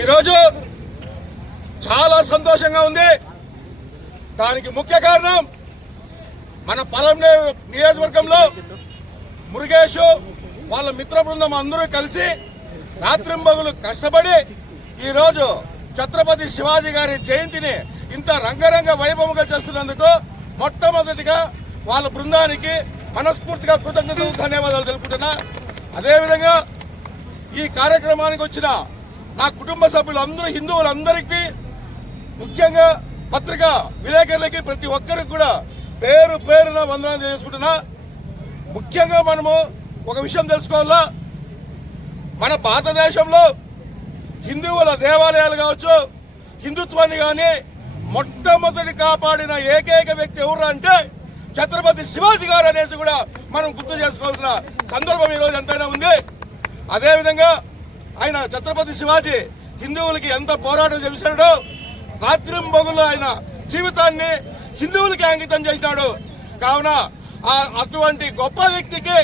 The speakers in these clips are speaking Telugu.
ఈరోజు చాలా సంతోషంగా ఉంది. దానికి ముఖ్య కారణం మన పలంనే నియోజకవర్గంలో మురుగేష్ వాళ్ళ మిత్ర బృందం అందరూ కలిసి రాత్రింబగులు కష్టపడి ఈరోజు ఛత్రపతి శివాజీ గారి జయంతిని ఇంత రంగరంగ వైభవంగా చేస్తున్నందుకు మొట్టమొదటిగా వాళ్ళ బృందానికి మనస్ఫూర్తిగా కృతజ్ఞతలు ధన్యవాదాలు తెలుపుతున్నా. అదేవిధంగా ఈ కార్యక్రమానికి వచ్చిన నా కుటుంబ సభ్యులందరూ హిందువులందరికీ, ముఖ్యంగా పత్రికా విలేకరులకి, ప్రతి ఒక్కరికి కూడా పేరు పేరున వందనాలు చేసుకుంటున్నా. ముఖ్యంగా మనము ఒక విషయం తెలుసుకోవాలా, మన భారతదేశంలో హిందువుల దేవాలయాలు కావచ్చు, హిందుత్వాన్ని కానీ మొట్టమొదటి కాపాడిన ఏకైక వ్యక్తి ఎవరు అంటే ఛత్రపతి శివాజీ గారు అనేసి కూడా మనం గుర్తు చేసుకోవాల్సిన సందర్భం ఈరోజు ఎంతైనా ఉంది. అదేవిధంగా ఆయన ఛత్రపతి శివాజీ హిందువులకి ఎంత పోరాటం చేశాడో, రాత్రింబగుళ్ళు ఆయన జీవితాన్ని హిందువులకి అంకితం చేసినాడు. కావున అటువంటి గొప్ప వ్యక్తికి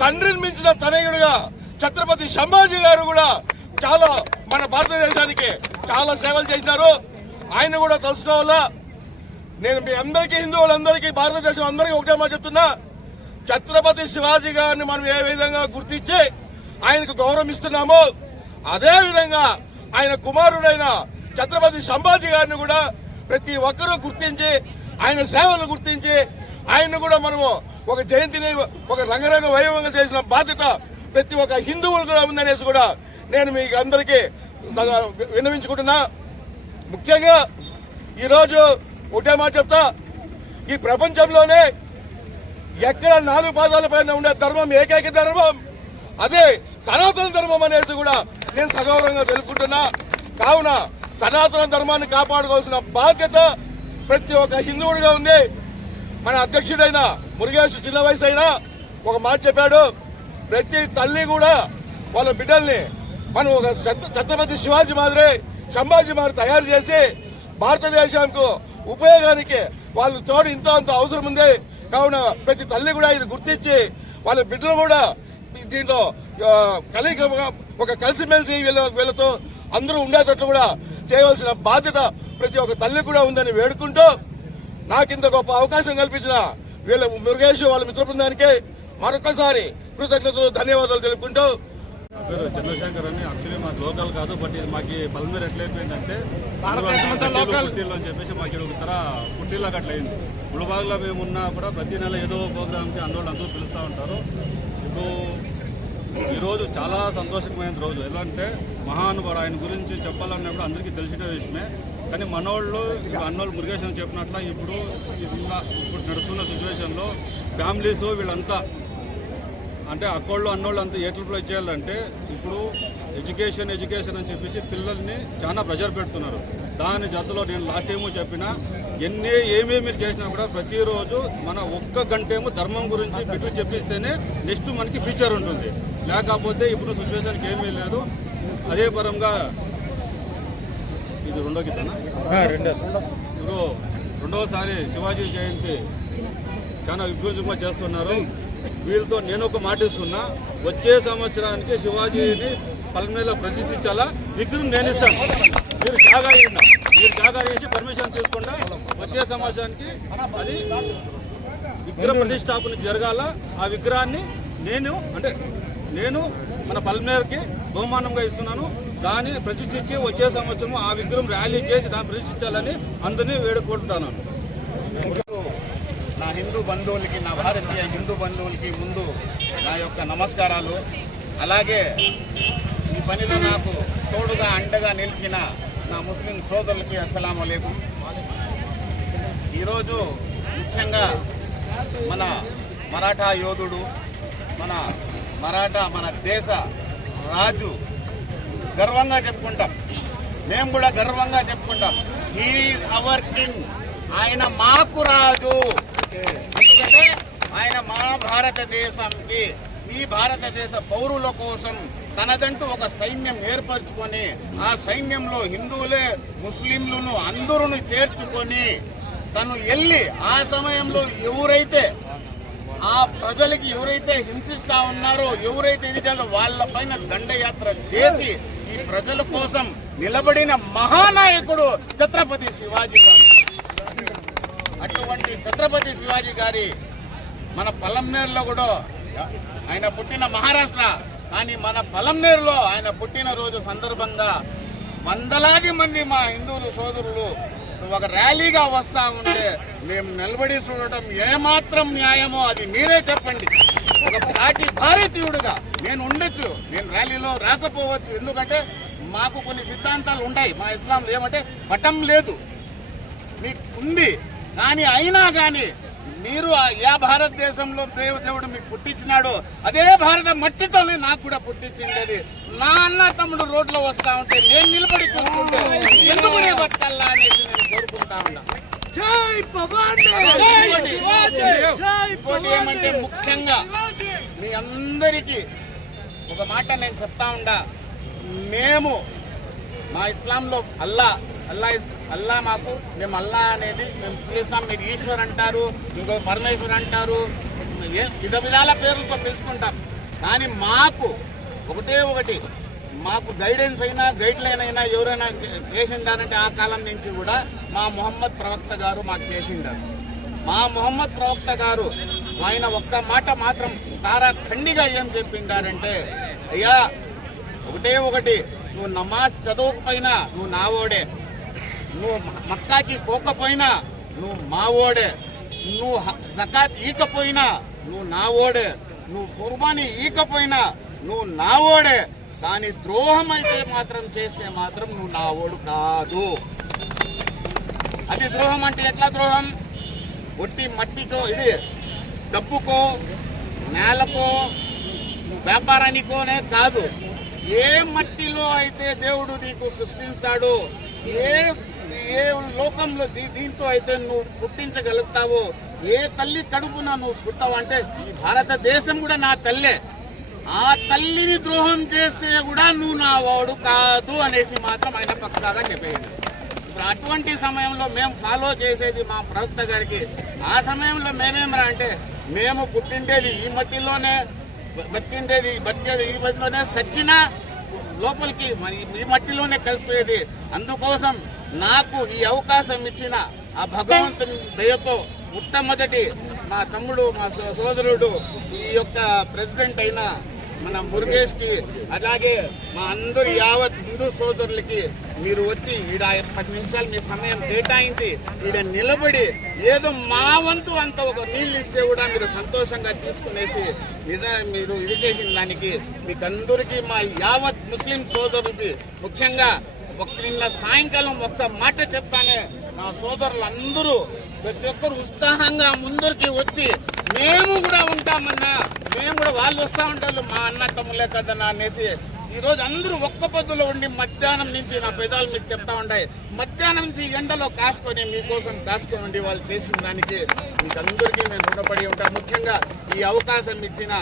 తండ్రిని మించిన తనయుడుగా ఛత్రపతి సంభాజీ గారు కూడా చాలా మన భారతదేశానికి చాలా సేవలు చేసినారు. ఆయన కూడా తెలుసుకోవాలా. నేను మీ అందరికీ, హిందువులందరికీ, భారతదేశం అందరికీ ఒకటే మాట చెప్తున్నా, ఛత్రపతి శివాజీ గారిని మనం ఏ విధంగా గుర్తించి ఆయనకు గౌరవం ఇస్తున్నామో, అదేవిధంగా ఆయన కుమారుడైన ఛత్రపతి సంభాజీ గారిని కూడా ప్రతి ఒక్కరూ గుర్తించి ఆయన సేవలు గుర్తించి ఆయన్ని కూడా మనము ఒక జయంతిని ఒక రంగరంగ వైభవంగా చేసిన బాధ్యత ప్రతి ఒక్క హిందువులు కూడా ఉందనేసి కూడా నేను మీకు అందరికీ విన్నవించుకుంటున్నా. ముఖ్యంగా ఈరోజు ఒకటే మాట చెప్తా, ఈ ప్రపంచంలోనే ఎక్కడ 4 పాదాల పైన ఉండే ధర్మం ఏకైక ధర్మం అదే సనాతన ధర్మం అనేసి కూడా నేను సగౌరవంగా తెలుపుకుంటున్నా. కావున సనాతన ధర్మాన్ని కాపాడుకోవాల్సిన బాధ్యత ప్రతి ఒక్క హిందువుడిగా ఉంది. మన అధ్యక్షుడైన మురుగేష్ చిన్న వయసు అయినా ఒక మాట చెప్పాడు, ప్రతి తల్లి కూడా వాళ్ళ బిడ్డల్ని మనం ఒక ఛత్రపతి శివాజీ మాదిరి, సంభాజీ మాదిరి తయారు చేసి భారతదేశానికి ఉపయోగానికి వాళ్ళు తోడు ఇంత అంత అవసరం ఉంది. కావున ప్రతి తల్లి కూడా ఇది గుర్తించి వాళ్ళ బిడ్డలు కూడా దీంట్లో ఒక కలిసిమెలిసి వీళ్ళతో అందరూ ఉండేటట్లు కూడా చేయవలసిన బాధ్యత ప్రతి ఒక్క తల్లి కూడా ఉందని వేడుకుంటూ, నాకింత గొప్ప అవకాశం కల్పించిన వీళ్ళ మురుగేష్ వాళ్ళ మిత్ర బృందానికి మరొకసారి కృతజ్ఞతలు ధన్యవాదాలు తెలుపుకుంటూ. పేరు చంద్రశేఖర్ అని. యాక్చువల్లీ మాకు లోకల్ కాదు, బట్ ఇది మాకు పల్మేరు ఎట్లయిపోయిందంటే పుట్టిల్లో అని చెప్పేసి మాకు ఒక తర పుట్టిల్లాగా అట్లయింది. ముళబాగ్లో మేము ఉన్నా కూడా ప్రతి నెల ఏదో ప్రోగ్రామ్కి అందరూ పిలుస్తూ ఉంటారు. ఇప్పుడు ఈరోజు చాలా సంతోషకమైన రోజు. ఎలా అంటే మహానుభావుడు, ఆయన గురించి చెప్పాలన్నా కూడా అందరికీ తెలిసిన విషయమే. కానీ మనోళ్ళు అన్నోళ్ళు మురుగేష్ అని చెప్పినట్ల ఇప్పుడు నడుస్తున్న సిచ్యువేషన్లో ఫ్యామిలీస్ వీళ్ళంతా అంటే అక్కోళ్ళు అన్నోళ్ళు అంతా ఎట్లా ప్లే చేయాలంటే ఇప్పుడు ఎడ్యుకేషన్ అని చెప్పేసి పిల్లల్ని చాలా ప్రెజర్ పెడుతున్నారు. దాని జతలో నేను లాస్ట్ టైము చెప్పినా, ఏమేమి మీరు చేసినా కూడా ప్రతిరోజు మన 1 గంట ఏమో ధర్మం గురించి పెట్టి చెప్పిస్తేనే నెక్స్ట్ మనకి ఫ్యూచర్ ఉంటుంది. లేకపోతే ఇప్పుడు సిచ్యువేషన్కి ఏమీ లేదు. అదే పరంగా ఇది రెండో గీతనా, ఇప్పుడు రెండవసారి శివాజీ జయంతి చాలా విజృంభంగా చేస్తున్నారు. వీళ్ళతో నేను ఒక మాట ఇస్తున్నా, వచ్చే సంవత్సరానికి శివాజీని పల్మేరులో ప్రతిష్ఠించాలా, విగ్రహం నేను ఇస్తాను. మీరు జాగా చేసి పర్మిషన్ తీసుకుంటా వచ్చే సంవత్సరానికి అది విగ్రహ ప్రతిష్టాపన జరగాల. ఆ విగ్రహాన్ని నేను మన పల్మేరుకి బహుమానంగా ఇస్తున్నాను. దాన్ని ప్రతిష్ఠించి వచ్చే సంవత్సరం ఆ విగ్రహం ర్యాలీ చేసి దాన్ని ప్రతిష్ఠించాలని అందరినీ వేడుకుంటున్నాను. నా హిందూ బంధువులకి, నా భారతీయ హిందూ బంధువులకి ముందు నా యొక్క నమస్కారాలు. అలాగే ఈ పనిలో నాకు తోడుగా అండగా నిలిచిన నా ముస్లిం సోదరులకి అస్సలాము అలైకుం. ఈరోజు ముఖ్యంగా మన మరాఠా యోధుడు, మన దేశ రాజు గర్వంగా చెప్పుకుంటాం, మేము కూడా గర్వంగా చెప్పుకుంటాం, హీ ఈజ్ అవర్ కింగ్, ఆయన మాకు రాజు. ఎందుకంటే ఆయన మా భారతదేశానికి, ఈ భారతదేశ పౌరుల కోసం తనదంటూ ఒక సైన్యం ఏర్పరచుకొని ఆ సైన్యంలో హిందువులే ముస్లింలను అందరూ చేర్చుకొని తను వెళ్ళి ఆ సమయంలో ఎవరైతే ఆ ప్రజలకి ఎవరైతే హింసిస్తా ఉన్నారో, ఎవరైతే ఇది చేయాలో వాళ్ళ పైన దండయాత్ర చేసి ఈ ప్రజల కోసం నిలబడిన మహానాయకుడు ఛత్రపతి శివాజీ గారు. అటువంటి ఛత్రపతి శివాజీ గారి మన పలంనేరులో కూడా, ఆయన పుట్టిన మహారాష్ట్ర కానీ మన పలంనేరులో ఆయన పుట్టినరోజు సందర్భంగా వందలాది మంది మా హిందువులు సోదరులు ఒక ర్యాలీగా వస్తా ఉంటే మేము నిలబడి చూడటం ఏమాత్రం న్యాయమో అది మీరే చెప్పండి. ఒక సాటి భారతీయుడుగా నేను ఉండొచ్చు, నేను ర్యాలీలో రాకపోవచ్చు, ఎందుకంటే మాకు కొన్ని సిద్ధాంతాలు ఉన్నాయి. మా ఇస్లాంలో ఏమంటే పటం లేదు, మీకు ఉంది, కానీ అయినా కానీ మీరు ఏ భారతదేశంలో దేవుడు మీకు పుట్టించినాడో అదే భారత మట్టితోనే నాకు కూడా పుట్టించింది. నా అన్న తమ్ముడు రోడ్లో వస్తా ఉంటే నేను నిలబడి చూసుకుంటే ఎందుకు బతకల్లా అనేసి నేను కోరుకుంటా ఉన్నా. ఇంకోటి ఏమంటే ముఖ్యంగా మీ అందరికీ ఒక మాట నేను చెప్తా ఉండా. మేము మా ఇస్లాంలో అల్లా మాకు, మేము అల్లా అనేది మేము పిలుస్తాం. మీరు ఈశ్వర్ అంటారు, ఇంకో పరమేశ్వర్ అంటారు, విధాల పేర్లతో పిలుచుకుంటాం. కానీ మాకు ఒకటి మాకు గైడెన్స్ అయినా గైడ్ లైన్ అయినా ఎవరైనా చేసిండారంటే ఆ కాలం నుంచి కూడా మా మొహమ్మద్ ప్రవక్త గారు మాకు చేసిండారు. మా మొహమ్మద్ ప్రవక్త గారు ఆయన ఒక్క మాట మాత్రం తారాఖండిగా ఏం చెప్పిండారంటే, అయ్యా ఒకటి నువ్వు నమాజ్ చదవకపోయినా నువ్వు నావోడే, నువ్వు మక్కాకి పోకపోయినా నువ్వు మావోడే, నువ్వు జకాత్ ఈకపోయినా నువ్వు నావోడే, నువ్వు కుర్బానీ ఈకపోయినా నువ్వు నావోడే, కానీ ద్రోహం అయితే మాత్రం చేస్తే మాత్రం నువ్వు నావోడు కాదు. అది ద్రోహం అంటే ఎట్లా ద్రోహం? ఒట్టి మట్టికో, ఇది డబ్బుకో, నేలకో, వ్యాపారానికోనే కాదు. ఏ మట్టిలో అయితే దేవుడు నీకు సృష్టిస్తాడో, ఏ లోకంలో దీంతో అయితే నువ్వు పుట్టించగలుగుతావో, ఏ తల్లి కడుపున నువ్వు పుట్టావంటే ఈ భారతదేశం కూడా నా తల్లే, ఆ తల్లిని ద్రోహం చేస్తే కూడా నువ్వు నా వాడు కాదు అనేసి మాత్రం ఆయన పక్కాగా చెప్పేది. ఇప్పుడు అటువంటి సమయంలో మేము ఫాలో చేసేది మా ప్రవక్త గారికి. ఆ సమయంలో మేమేమరా అంటే మేము పుట్టిండేది ఈ మట్టిలోనే, బతికేది ఈ మట్టిలోనే, సచ్చినా లోపలికి ఈ మట్టిలోనే కలిసిపోయేది. అందుకోసం నాకు ఈ అవకాశం ఇచ్చిన ఆ భగవంతుని దయతో మొట్టమొదటి మా తమ్ముడు, మా సోదరుడు, ఈ యొక్క ప్రెసిడెంట్ అయిన మన మురుగేష్ కి, అలాగే మా అందరి యావత్ హిందూ సోదరులకి మీరు వచ్చి ఈడ 10 నిమిషాలు మీ సమయం కేటాయించి ఈడ నిలబడి ఏదో మా వంతు అంత ఒక నీళ్ళు ఇస్తే కూడా మీరు సంతోషంగా తీసుకునేసి మీరు ఇది చేసిన దానికి మీకు అందరికీ మా యావత్ ముస్లిం సోదరులకి ముఖ్యంగా నిన్న సాయంకాలం ఒక్క మాట చెప్తానే, మా సోదరులందరూ ప్రతి ఒక్కరు ఉత్సాహంగా ముందరికి వచ్చి మేము కూడా ఉంటామన్నా, మేము కూడా వాళ్ళు వస్తూ ఉంటారు మా అన్న తమ్ములే కదన్నా అనేసి ఈరోజు అందరూ ఒక్క పొద్దులో ఉండి మధ్యాహ్నం నుంచి నా పెదాలు మీకు చెప్తా ఉంటాయి. మధ్యాహ్నం నుంచి ఎండలో కాసుకొని మీకోసం కాసుకోండి వాళ్ళు చేసిన దానికి మీకు అందరికీ మేము రుణపడి ఉంటాం. ముఖ్యంగా ఈ అవకాశం ఇచ్చిన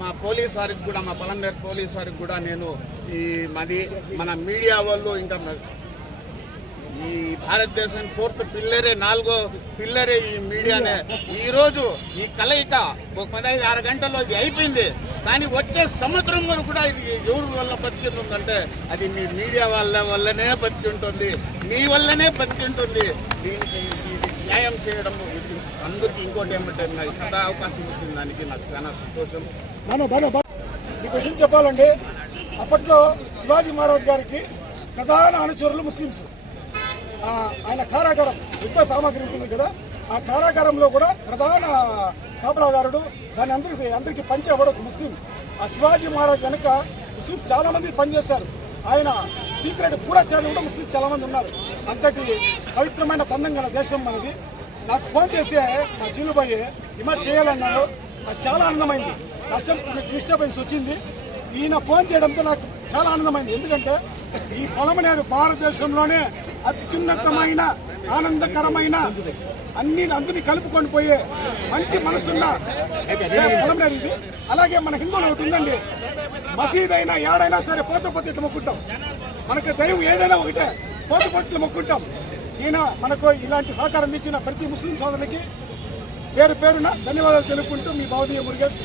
మా పోలీస్ వారికి కూడా, మా పలంనేరు పోలీస్ వారికి కూడా నేను మన మీడియా వాళ్ళు, ఇంకా ఈ భారతదేశం 4th పిల్లరే, 4వ పిల్లరే ఈ మీడియానే. ఈరోజు ఈ కలయిక ఒక 15-16 గంటల్లో ఇది అయిపోయింది, కానీ వచ్చే సంవత్సరం వరకు కూడా ఇది ఎవరి వల్ల బతికింటుందంటే అది మీ మీడియా వల్లనే బతికింటుంది, మీ వల్లనే బతికింటుంది. దీనికి న్యాయం చేయడం అందరికీ. ఇంకోటి ఏమంటే నాకు సదా అవకాశం ఇచ్చిన దానికి నాకు చాలా సంతోషం. మీకు విషయం చెప్పాలండి, అప్పట్లో శివాజీ మహారాజ్ గారికి ప్రధాన అనుచరులు ముస్లింస్. ఆయన కారాగారం, యుద్ధ సామాగ్రి ఉంటుంది కదా, ఆ కారాగారంలో కూడా ప్రధాన కాపలాదారుడు, దాన్ని అందరికీ పంచేవాడు ఒక ముస్లిం. ఆ శివాజీ మహారాజ్ వెనక ముస్లింస్ చాలా మంది పనిచేస్తారు. ఆయన సీక్రెట్ గూఢచారులు కూడా ముస్లింస్ చాలా మంది ఉన్నారు. అంతటి పవిత్రమైన బంధం గల దేశం మనది. నాకు ఫోన్ చేసి మా చిన్నుబాయి ఇమాజ్ చేయాలన్నాడు. నాకు చాలా ఆనందమైంది. కష్టం డిస్టర్బెన్స్ వచ్చింది. ఈయన ఫోన్ చేయడంతో నాకు చాలా ఆనందమైంది. ఎందుకంటే ఈ పలమనేరు భారతదేశంలోనే అత్యున్నతమైన, ఆనందకరమైన, అందరినీ కలుపుకొని పోయే మంచి మనసున్న పలమనేరు ఇది. అలాగే మన హిందువులు ఒకటి ఉందండి, మసీద్ అయినా ఏడైనా సరే పోతే ఇట్లా మొక్కుంటాం. మనకు దైవం ఏదైనా ఒకటే, పోతే ఇట్లా మొక్కుంటాం. ఈయన మనకు ఇలాంటి సహకారం ఇచ్చిన ప్రతి ముస్లిం సోదరులకి పేరు పేరున ధన్యవాదాలు తెలుపుకుంటూ మీ భవదీయ మురుగేష్.